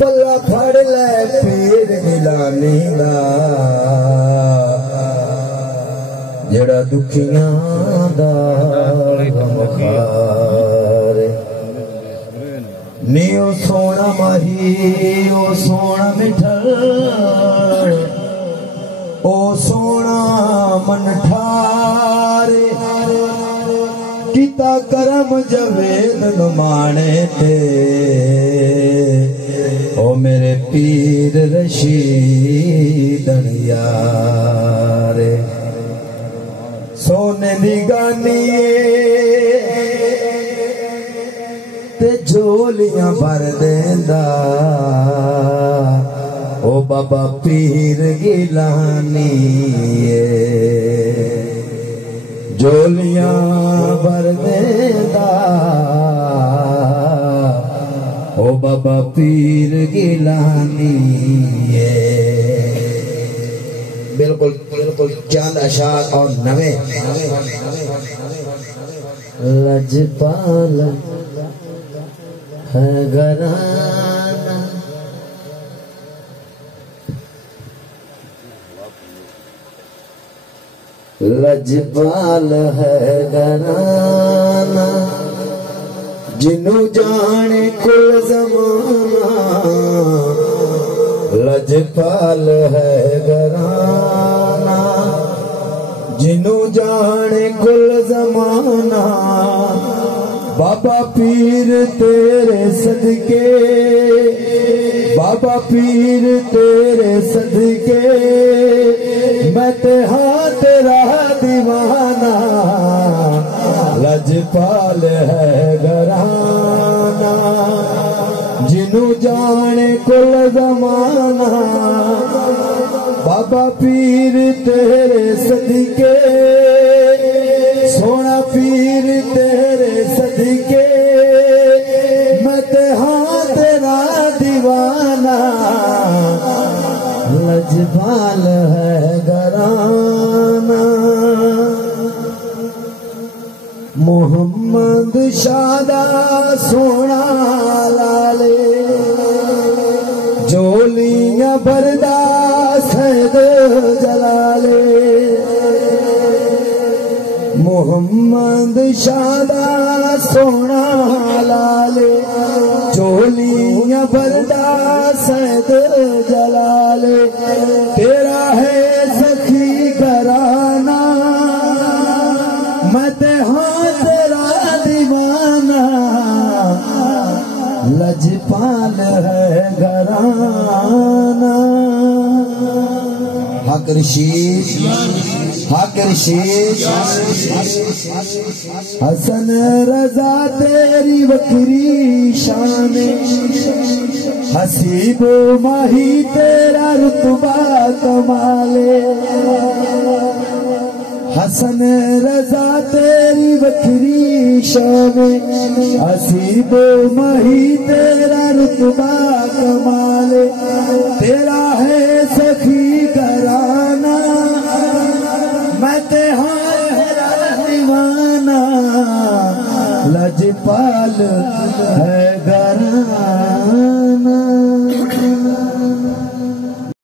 पल्ला फड़ ले पीर गिलानी दा जेड़ा दुखियां दा गमखार नी ओ सोना माही ओ सोना मिठल ओ सोना मनठारे किता करम जवेद नुमाने ते ओ मेरे पीर रशीदन यारे सोने दी गानी ते झोलियां भर देंदा ओ बाबा पीर गिलानी झोलियां भर देंदा ओ बाबा पीर गिलानी बिल्कुल बिल्कुल चंद अशार और नवे लजपाल है घराना लजपाल है घराना जिन्नू जाने कुल ज़माना लजपाल है घराना जिन्नू जाने कुल ज़माना बाबा पीर तेरे सदके बाबा पीर तेरे सदके मैं ते हाँ तेरा दीवाना लजपाल है घराना जिन्नू जाने कुल ज़माना बाबा पीर तेरे सदके सोना पीर तेरे सदके मैं ते हाँ तेरा दीवाना लजपाल है घराना मोहम्मद शादा सोना लाले जोलियां भरदा सैद जलाले मोहम्मद शादा सोना लाले जोलियां भरदा सैद जलाले तेरा है सखी घराना मैं ते हाँ तेरा दीवाना लजपाल है घराना हक रशीद हसन रजा तेरी वक्री शान हसीबो माही तेरा रुतबा कमाले हसन रजा तेरी वक्री शान हसीबो माही तेरा रुतबा कमाले तेरा है सखी घराना मैं ते हाँ तेरा दीवाना लजपाल है